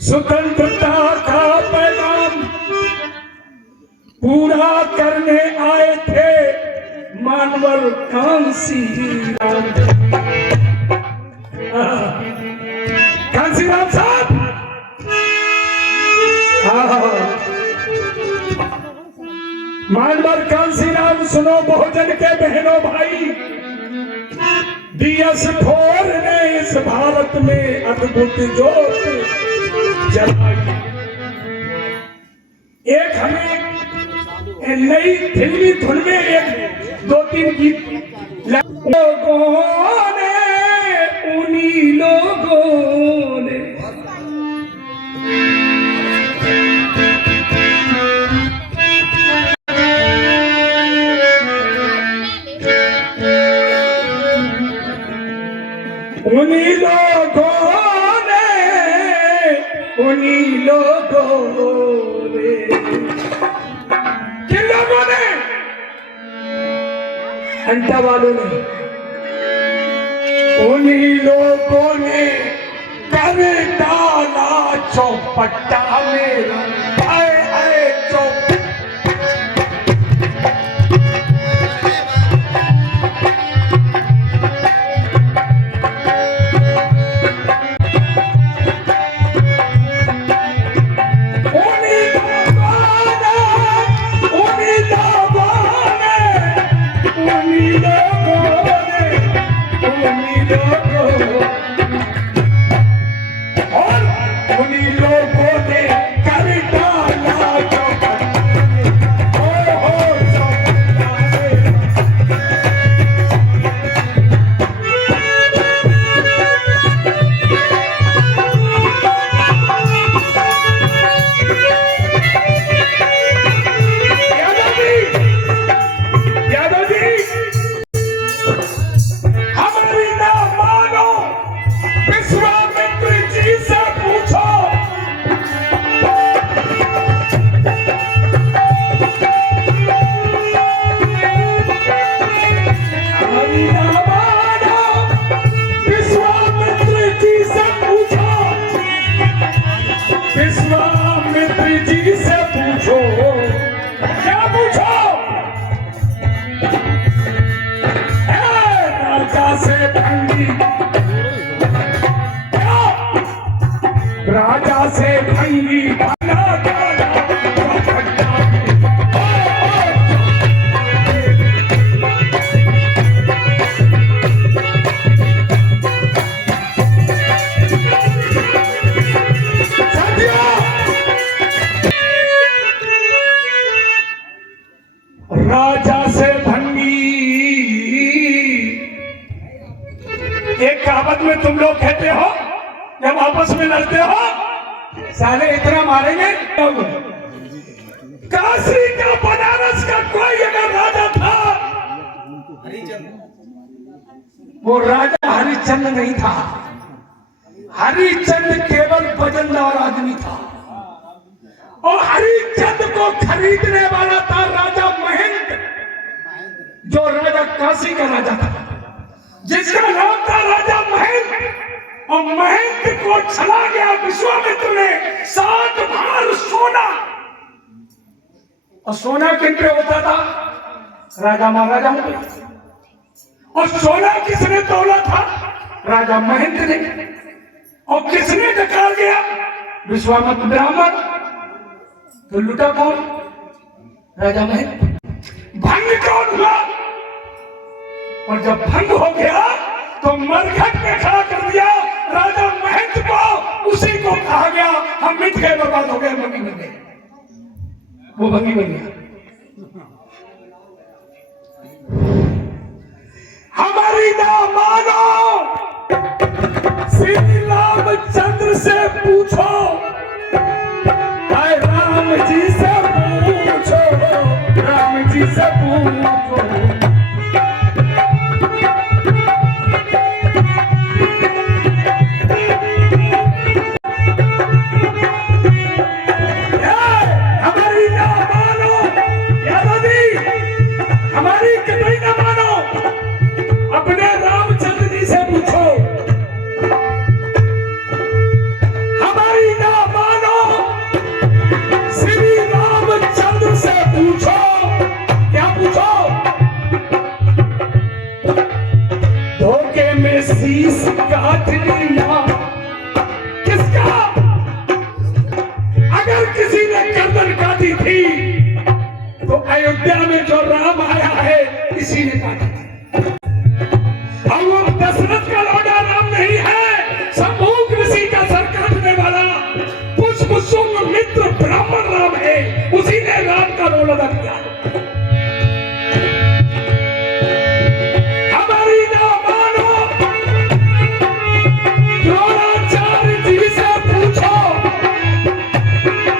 स्वतंत्रता का पैगाम पूरा करने आए थे मानवर कांसी राम। कांसी राम साहब, मानवर कांसी राम, सुनो बहुजन के बहनों भाई, डीएस 4 ने इस भारत में अद्भुत ज्योत जलाई। एक हमें नई फिल्मी धुन में एक 2-3 गीत लोगों ने, उन्हीं लोगों ने उन्हीं लोगों ने किन लोगों ने? अंटा वालों ने। उन्हीं लोगों ने कर डाला चौपट्टा मेरा, आए आए चौपट्टा। राजा से भंगी बना राजा से भंगी। एक कहावत में तुम लोग कहते हो जब आपस में लड़ते हो, साले इतना मारेंगे। काशी का, बनारस का कोई अगर राजा था, वो राजा हरिश्चंद्र नहीं था। हरिश्चंद्र केवल वजनदार आदमी था और हरिश्चंद्र को खरीदने वाला था राजा महेंद्र, जो राजा काशी का राजा था, जिसका नाम था राजा महेंद्र। और महेंद्र को चला गया विश्वामित्र ने 7 भार सोना। और सोना किन पे होता था? राजा महाराजा में। और सोना किसने तोला था? राजा महेंद्र ने। और किसने डकार गया? विश्वामित्र ब्राह्मण। तो लुटा कौन? राजा महेंद्र। भंग कौन हुआ? और जब भंग हो गया तो मरघट में खड़ा कर दिया राजा महेंद्र को। उसी को कहा गया हम मिट गए, बर्बाद हो गए, भंगी बन गए। वो भंगी बन गया। हमारी ना मानो, श्री रामचंद्र से पूछो, राम जी से पूछो, राम जी से पूछो। हमारी ना किसी ने काटा। और वो दशरथ का लौटा राम नहीं है, संभोग ऋषि का सर काटने वाला पुष्प शुंग मित्र ब्राह्मण राम है, उसी ने राम का रोल अदा किया। हमारी ना मानो, द्रोणाचार्य जी से पूछो,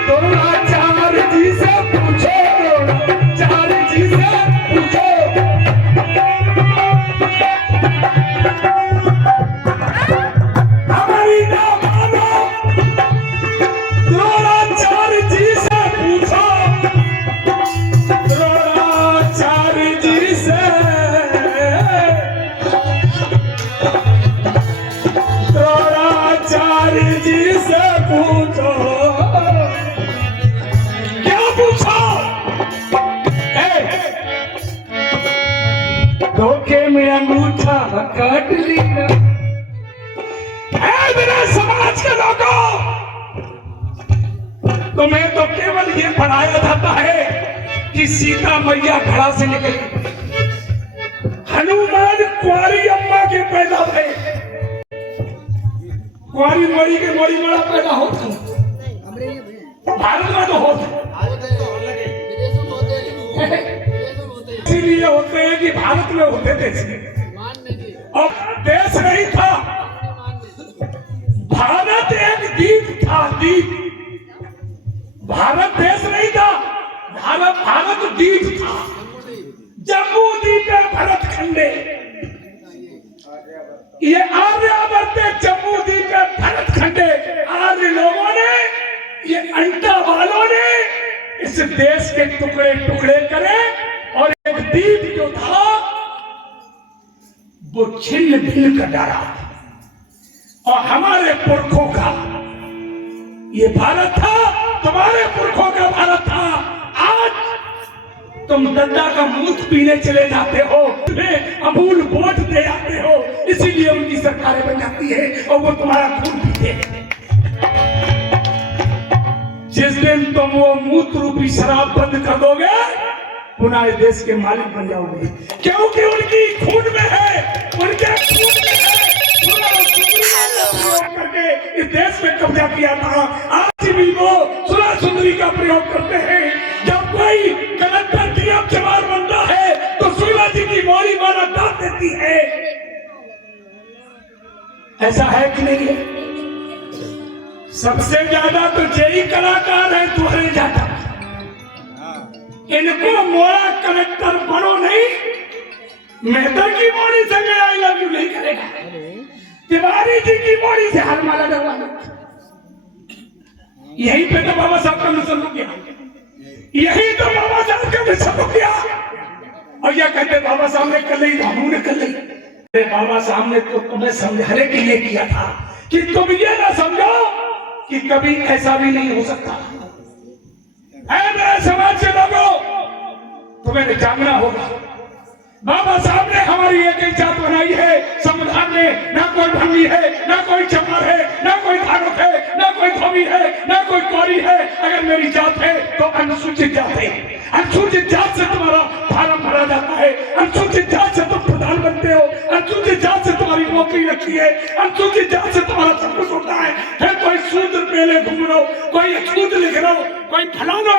द्रोणाचार्य जी से पूछो, द्रोणाचार्य जी से पूछो। हमारी ना मानो, द्रोणाचार्य जी से पूछो, द्रोणाचार्य जी से, द्रोणाचार्य जी से पूछो। क्या पूछो? धोखे में अंगूठा काट लिया। मेरे समाज के लोगों, तुम्हें तो केवल ये पढ़ाया जाता है कि सीता मैया घड़ा से निकली, हनुमान कुंवारी अम्मा के पैदा हुए, कुंवारी मरी के मरी बड़ा पैदा होता भारत में तो होता, इसीलिए होते हैं कि भारत में होते थे, और देश नहीं था, भारत एक द्वीप था, द्वीप। भारत देश नहीं था, भारत द्वीप था। जम्मू द्वीप है भरत खंडे, ये आर्यावर्त जम्मू द्वीप है भरत खंडे। आर्य लोगों ने, ये अंटा वालों ने इस देश के टुकड़े टुकड़े करे और एक द्वीप जो था वो छिन्न भिन्न कर डाला। और हमारे पुरखों का ये भारत था, तुम्हारे पुरखों का भारत था। आज तुम दद्दा का मूत पीने चले जाते हो, तुम्हें अमूल वोट दे आते हो, इसीलिए उनकी सरकारें बन जाती है और वो तुम्हारा खून पीते हैं। जिस दिन तुम वो मूत रूपी शराब बंद कर दोगे, पुनः इस देश के मालिक बन जाओगे, क्योंकि उनकी खून में है, उनके खून में है। करके इस देश में कब्जा किया था, आज भी वो सुलह सुंदरी का प्रयोग करते हैं। जब कोई कलेक्टर गिरफ्त जवार बनता है तो सुलह जी की मोरी माला डाल देती है। ऐसा है कि नहीं है? सबसे ज्यादा तो यही कलाकार है तुम्हारे ज्यादा। इनको मोड़ा कलेक्टर बनो नहीं, मेहता की मोड़ी से मैं आई लव यू नहीं करेगा, तिवारी जी की मोड़ी से हर माला डरवाना। यही पे तो बाबा साहब का मिशन हो गया, यही तो बाबा साहब का मिशन हो गया। और यह कहते बाबा साहब ने कर ली, हमने कर ली। अरे बाबा साहब ने तो तुम्हें समझाने के लिए किया था कि तुम ये ना समझो कि कभी ऐसा भी नहीं हो सकता। मेरे समाज के लोगों, तुम्हें जानना होगा, बाबा साहब ने हमारी एक ही जात बनाई है। संविधान में ना कोई भंगी है, ना कोई चमार है, ना कोई धारक है, ना कोई धोबी है, ना कोई कौरी है। अगर मेरी जात है तो अनुसूचित जात है। अनुसूचित जात से तुम्हारा फार्म भरा जाता है, अनुसूचित जात से तुम प्रधान बनते हो, अनुसूचित जात से तुम्हारी नौकरी लगती है, अनुसूचित जात से तुम्हारा सब कुछ होता है। फिर कोई सूत्र पहले घूम रहा हो, कोई अछूत लिख रहा हो, कोई फलाना